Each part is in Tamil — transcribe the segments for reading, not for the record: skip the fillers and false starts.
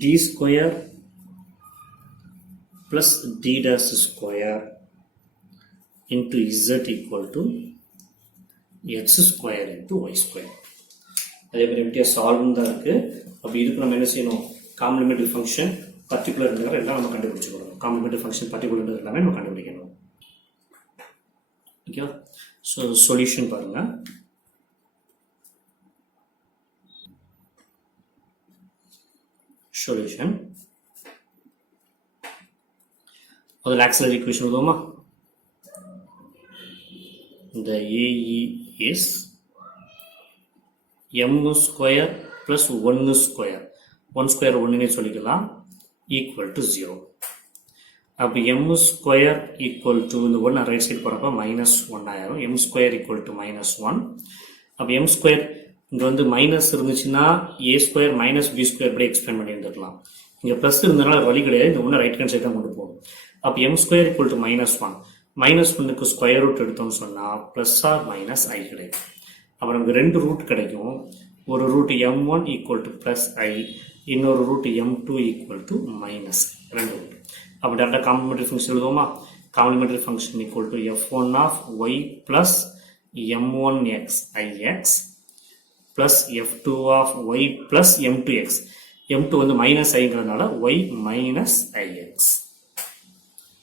d square plus d dash square into z equal to x square into y square. அதே மாதிரி எப்படியா சால்வ்னு தான் இருக்குது. அப்படி இதுக்கு நம்ம என்ன செய்யணும், காம்ப்ளிமெண்டரி ஃபங்க்ஷன் பர்டிகுலர் இன்டெக்ரல் எல்லாம் நம்ம கண்டுபிடிச்சிக்கணும். காம்ப்ளிமெண்டரி ஃபங்க்ஷன் பர்டிகுலர் இன்டெக்ரல் எல்லாமே நம்ம கண்டுபிடிக்கணும். ஓகே, ஸோ சொல்யூஷன் பாருங்கள். சொல்யூஷன் முதல்ல ஆக்சிலரி ஈக்குவேஷன் எழுதுவோமா. The AE is m square plus 1 square 1 square 1 சொல்லிக்கலாம் equal to 0. அப்போ m square equal to இந்த 1 ரைட் சைடு போகிறப்ப -1 ஆயிரும். m square equal to -1. அப்போ m square இங்கே வந்து மைனஸ் இருந்துச்சுன்னா a square minus b square இப்படி எக்ஸ்பிளைன் பண்ணி இருந்துக்கலாம். இங்கே ப்ளஸ் இருந்ததுனால வழி கிடையாது, இந்த 1 ரைட் ஹேண்ட் சைடு தான் கொண்டு போகும். அப்போ m square equal to -1 -1க்கு ஸ்கொயர் ரூட் எடுத்தோம்னு சொன்னால் ப்ளஸ் ஆர் மைனஸ் ஐ கிடைக்கும். அப்போ நமக்கு 2 ரூட் கிடைக்கும். ஒரு root m1 equal to plus I, இன்னொரு root m2 equal to minus 2 root. அப்போ டேரெக்டாக காம்ப்ளிமெண்டரி ஃபங்க்ஷன் எழுதுவோமா. Complementary function equal to f1 of Y plus m1x ix plus f2 of Y plus m2x. m2 வந்து மைனஸ் ஐங்கிறதுனால ஒய் மைனஸ் ix.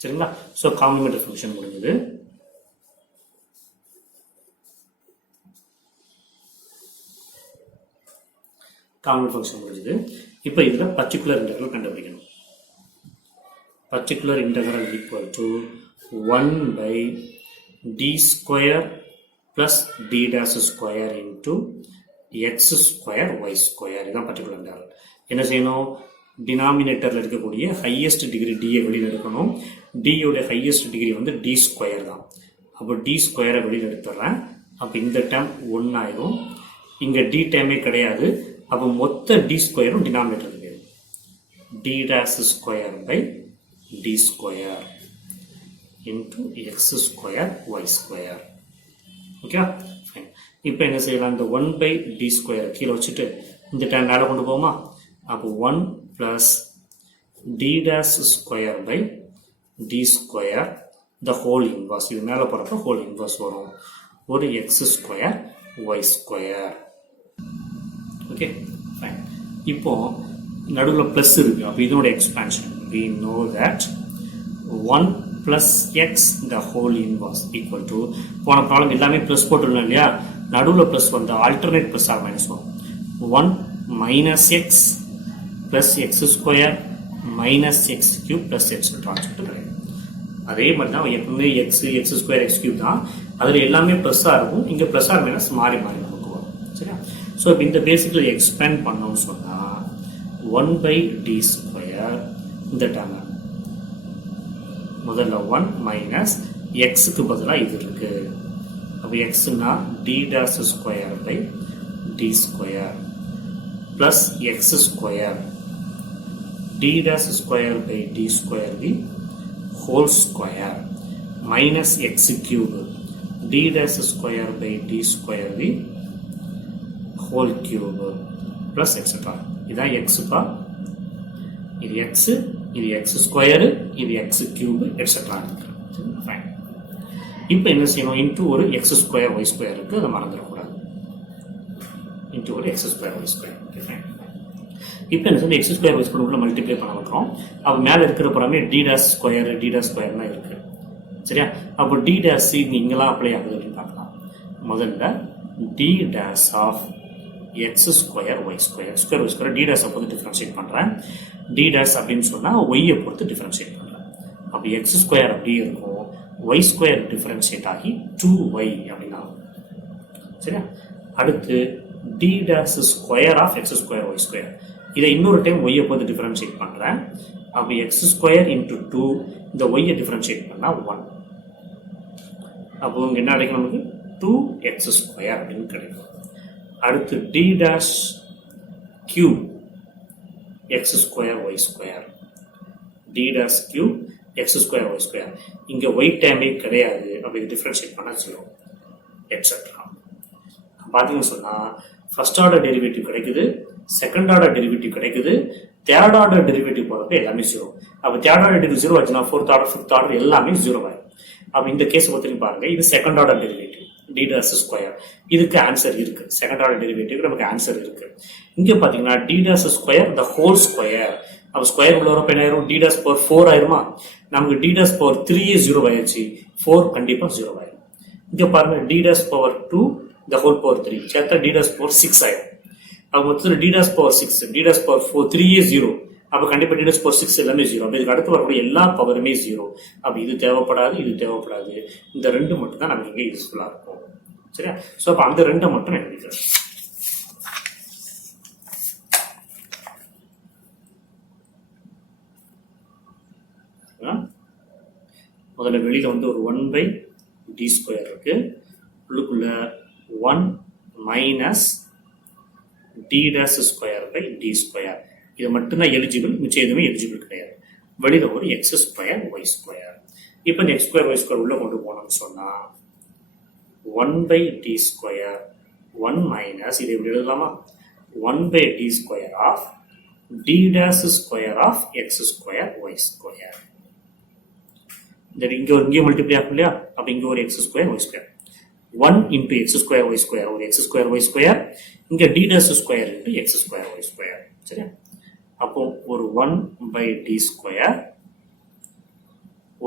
சரிங்களா. ஸோ காம்ப்ளிமெண்டரி ஃபங்க்ஷன் முடிஞ்சது. காம்ப்ளிமெண்டரி ஃபங்க்ஷன் முடிஞ்சது. இப்போ இதில் பர்டிகுலர் இன்டெக்ரல் கண்டுபிடிக்கணும். Particular integral equal to 1 by d square plus d dash square into x square y square. இதுதான் பர்டிகுலர் இன்டெக்ரல். என்ன செய்யணும், டினாமினேட்டரில் இருக்கக்கூடிய ஹையஸ்ட் டிகிரி டியை வெளியில் எடுக்கணும். டியோட ஹையஸ்ட் டிகிரி வந்து டி ஸ்கொயர் தான். அப்போ டி ஸ்கொயரை வெளியில் எடுத்துடுறேன். அப்போ இந்த டேம் 1 ஆயிரும். இங்கே டி டேமே கிடையாது. அப்போ மொத்த டி ஸ்கொயரும் டினாமினேட்டர் போயிடும். D dash square by d square into x square Y square. Okay fine. இப்போ என்ன செய்யலாம், இந்த 1 by டி ஸ்கொயர் கீழே வச்சுட்டு இந்த டேம் மேலே கொண்டு போவோமா. அப்போ 1 plus d dash square by d square the whole inverse. இது மேலே போகிறப்ப whole inverse வரும். ஒரு x square y square. Okay fine. இப்போ நடுவில் ப்ளஸ் இருக்குது. அப்போ இதோட expansion we know that 1 plus x the whole inverse equal to, போன ப்ராப்ளம் எல்லாமே ப்ளஸ் போட்டுருந்தோம் இல்லையா, நடுவில் ப்ளஸ் வந்து ஆல்டர்னேட் ப்ளஸ் ஆர் மைனஸ் வரும். 1 minus x plus x square minus x cube plus etc. அதே மாதிரி தான் எப்பவுமே எக்ஸ் ஸ்கொயர் எக்ஸ் கியூப் தான். அதில் எல்லாமே ப்ளஸ்ஸாக இருக்கும். இங்கே ப்ளஸ் ஆர் மைனஸ் மாறி மாறி நமக்கு வரும். சரியா. ஸோ இப்போ இந்த பேசிக்கில் எக்ஸ்பேண்ட் பண்ணோம்னு சொன்னால் 1 by d ஸ்கொயர் இந்த டேம் முதல்ல 1 மைனஸ் எக்ஸுக்கு பதிலாக இது இருக்கு. அப்போ எக்ஸ்னா d dash square by d square plus x square d dash square by d square the whole square minus x cube d dash square by d square the whole cube plus etc. இதான் x பா, இது x, இது x square, இது x cube etc. ஃபைன். இப்போ என்ன செய்யணும், இன்ட்டு ஒரு x square y square இருக்கு, அதை மறந்துடக்கூடாது. into ஒரு x square y square. Okay, fine. இப்போ என்ன சொல்லி x square y square உள்ள மல்டிப்ளை பண்ண வைக்கிறோம். அப்போ மேலே இருக்கிற புறமே d dash square d dash ஸ்கொயர்லாம் இருக்கு. சரியா. அப்போ d dash இங்கெல்லாம் அப்ளை ஆகுது அப்படின்னு பார்க்கலாம். முதல்ல d dash of x square y square square y square d dash பொறுத்து டிஃபரன்ஷியேட் பண்ணுறேன். d dash அப்படின்னு சொன்னால் y பொறுத்து டிஃபரன்ஷியேட் பண்ணுறேன். அப்போ x ஸ்கொயர் அப்படியே இருக்கும், y ஸ்கொயர் டிஃபரன்ஷியேட் ஆகி 2y அப்படின்னா. சரியா. அடுத்து d dash square of x square y square, இதை இன்னொரு டைம் ஒய்யை பொறுத்து டிஃபரன்ஷியேட் பண்ணுறேன். அப்போ எக்ஸ் ஸ்கொயர் இன்ட்டு 2, இந்த ஒய்யை டிஃபரன்ஷியேட் பண்ணால் 1. அப்போ இங்கே என்ன கிடைக்கும், நமக்கு 2x ஸ்கொயர் அப்படின்னு கிடைக்கும். அடுத்து d dash cube x square Y square, d dash cube x square Y square. இங்கே ஒய் டேமே கிடையாது. அப்போ இது டிஃபரன்ஷியேட் பண்ணால் 0 எட்ஸெட்ரா. பார்த்தீங்கன்னு சொன்னால் ஃபர்ஸ்ட் ஆர்டர் டெரிவேட்டிவ் கிடைக்குது, செகண்ட் ஆர்டர் டெரிவேட்டிவ் கிடைக்குது, தேர்ட் ஆர்டர் டெரிவேட்டிவ் போகிறப்ப எல்லாமே ஜீரோ. அப்போ தேர்ட் ஆர்டர் டெரிவேட்டிவ் ஜீரோ ஆச்சுன்னா ஃபோர்த் ஆர்டர் ஃபிஃப்த் ஆர்டர் எல்லாமே ஜீரோ ஆகும். அப்போ இந்த கேஸ் பார்த்தீங்கன்னு பாருங்க, இது second order derivative d dash square. இதுக்கு ஆன்சர் இருக்கு. செகண்ட் ஆர்டர் டெரிவேட்டிவ் நமக்கு ஆன்சர் இருக்கு. இங்க பாத்தீங்கன்னா d dash square the whole square. அப்போ ஸ்கொயர் உள்ள வரப்ப என்ன ஆயிரும்? d dash பவர் 4 ஆயிருமா? நமக்கு d dash பவர் 3 ஜீரோ ஆயிடுச்சு. 4 கண்டிப்பா ஜீரோ ஆயிரும். இங்க பாருங்க d dash power 2 the whole power 3 சேர்த்தா d dash பவர் 6 ஆயிரும். அப்போ மொத்தத்தில் d dash power 6 d dash power 4 3 zero. அப்போ கண்டிப்பா d dash பவர் 6 எல்லாமே ஜீரோ. அப்போ இதுக்கு அடுத்து வரக்கூடிய எல்லா பவருமே ஜீரோ. அப்போ இது தேவைப்படாது, இது தேவைப்படாது. இந்த ரெண்டு மட்டும் தான் நமக்கு இங்கே யூஸ்ஃபுல்லா இருக்கும். சரியா? ஸோ அப்போ அந்த ரெண்டை மட்டும் நான் எழுதிக்கிறேன். முதல்ல வெளியில வந்து ஒரு 1/d ஸ்கொயர் இருக்கு. உள்ளுக்குள்ள 1 minus d dash square by d square. இது மட்டும்தான் எலிஜிபிள், மிச்சம் எதுவுமே எலிஜிபிள் கிடையாது. வெளியில ஒரு எக்ஸ் ஸ்கொயர் ஒய் ஸ்கொயர். இப்போ இந்த எக்ஸ் ஸ்கொயர் ஒய் ஸ்கொயர் உள்ள கொண்டு போனோம்னு சொன்னா 1/d ஸ்கொயர் 1 மைனஸ் இது எப்படி எழுதலாமா? 1/d square of d dash square of x square Y square. இங்கே மல்டிப்ளை ஆகும் இல்லையா? அப்போ இங்கே ஒரு x square Y square 1 into X square Y square ஒரு எக்ஸ் ஸ்கொயர் ஒய் ஸ்கொயர். இங்கே d dash square into X square Y square. சரியா? அப்போ ஒரு 1/d ஸ்கொயர்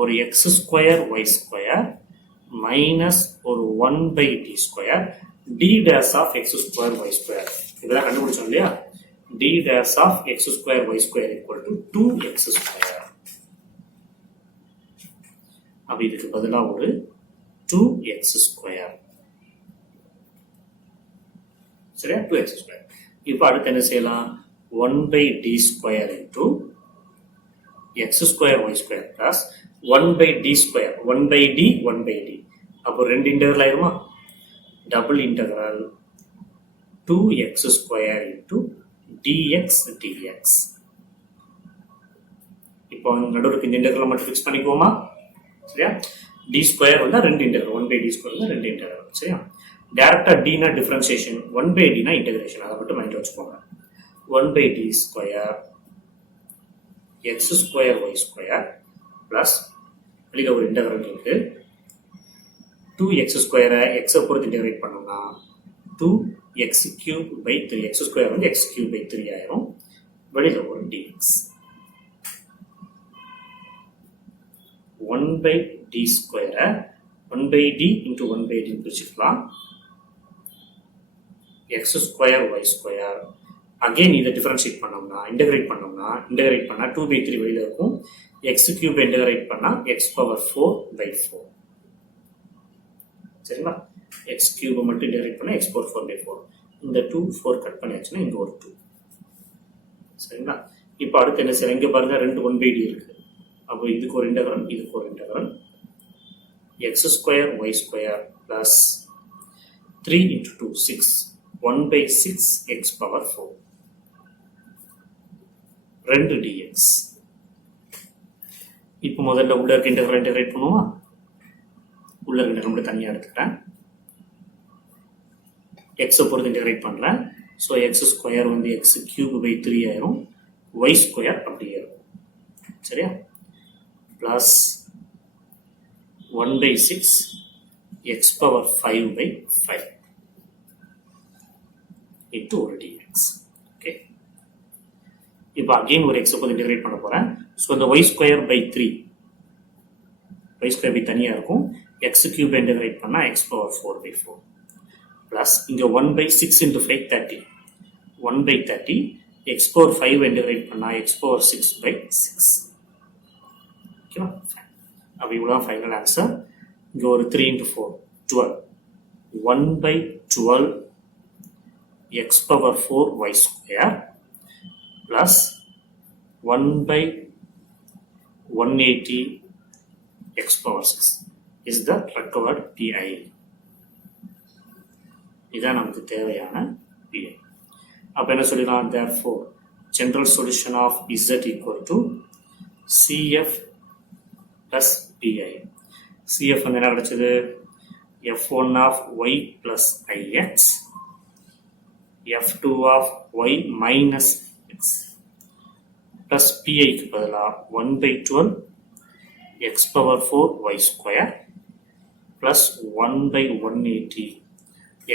ஒரு x square Y square minus ஒரு 1/d square d dash of x square Y square. இதெல்லாம் கண்டுபிடிச்சோம் இல்லையா? d dash of x square Y square equal to 2x square. அப்ப இதுக்கு பதிலா ஒரு 2x ஸ்கொயர். சரியா? 2x square. இப்போ அடுத்து என்ன செய்யலாம்? 1/d square into X square Y square plus 1/d square 1/d 1/d. அப்போ ரெண்டு இன்டெகிரல் ஆயிருமா? Double integral 2x square into dx dx. இப்போ நடுவுக்கு இந்த இன்டெகிரல் மட்டும் ஃபிக்ஸ் பண்ணிக்குவோமா? சரியா? d ஸ்கொயர் வந்தா ரெண்டு இன்டெகிரல் 1/d ஸ்கொயர் வந்தா ரெண்டு இன்டெகிரல். சரியா? டைரக்டா d னா டிஃபரன்ஷியேஷன், 1/d னா இன்டெகிரேஷன். அதை மட்டும் மைண்ட்ல வச்சுக்கோங்க. 1/d square x square Y square plus வெளியில ஒரு இன்டெகிரல் இருக்கு 2x ஸ்கொயரை எக்ஸை பொறுத்து இன்டெகிரேட் பண்ணோம்னா 2x cube by 3. X square வந்து x கியூப் பை 3 ஆயிரும். வெளியில ஒரு dx. 1/d ஸ்கொயரை 1/d இன்டூ 1/d பிரிச்சுக்கலாம். X square Y square again இதை டிஃபரன்ஷியேட் பண்ணோம்னா இன்டெகிரேட் பண்ணா 2/3 வெளியில இருக்கும். எக்ஸ் கியூப் இன்டெகிரேட் பண்ணா எக்ஸ் பவர் 4/4. சரிங்களா? எக்ஸ் கியூப் மட்டும் இன்டெகிரேட் பண்ணா எக்ஸ் பவர் 4/4. இந்த 2 4 கட் பண்ணியாச்சுன்னா இங்க ஒரு 2. சரிங்களா? இப்போ அடுத்து என்ன செய்யலாம்? இங்க பாருங்க ரெண்டு 1/d இருக்கு. அப்போ இதுக்கு ஒரு இன்டெகிரல், இதுக்கு ஒரு integral. X square Y square plus 3 into 2 6 1/6 x power 4 2 dx. இப்போ முதல்ல உள்ள இருக்க இன்டெகிரல் இன்டெகிரேட் பண்ணுவோமா? உள்ள இருக்க இன்டெகிரல் மட்டும் தனியா எடுத்துக்கிறேன். எக்ஸை பொறுத்து இன்டெகிரேட் பண்றேன். ஸோ எக்ஸ் ஸ்கொயர் வந்து எக்ஸ் கியூப் பை 3 ஆயிரும். ஒய் ஸ்கொயர் அப்படியே இருக்கும். சரியா? பிளஸ் 1/6 எக்ஸ் பவர் 5/5 இன்டூ ஒரு dx. ஓகே, இப்போ அகைன் ஒரு எக்ஸை பொறுத்து இன்டெகிரேட் பண்ண போறேன். ஸோ இந்த y square by 3 y square by தனியா இருக்கும். எக்ஸ் கியூப் இன்டெகிரேட் பண்ணா எக்ஸ் பவர் 4/4 பிளஸ் இங்க 1/6 இன்டூ 5 30 1/30 எக்ஸ் பவர் 5 இன்டெகிரேட் பண்ணா எக்ஸ் பவர் 6/6. ஓகேவா? அப்போ இவ்வளோ ஃபைனல் ஆன்சர். இங்க ஒரு 3 into 4 12 1/12 x power 4 y square plus 1/180 x power 6 is the recovered PI. இதான் நமக்கு தேவையான PI. அப்ப என்ன சொல்லிடலாம்? therefore general solution of z equal to CF plus PI. CF வந்து என்ன கிடைச்சது? F1 of y plus ix F2 of y minus x plus pi க்கு பதிலா 1 by 12 x power 4 y square plus 1 by 180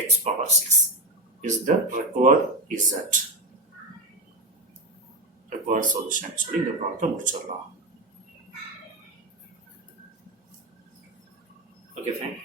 x power 6 is the required z. Required solution. சொல்லி இந்த ப்ராப்ளத்தை முடிச்சிடலாம். Okay, fine.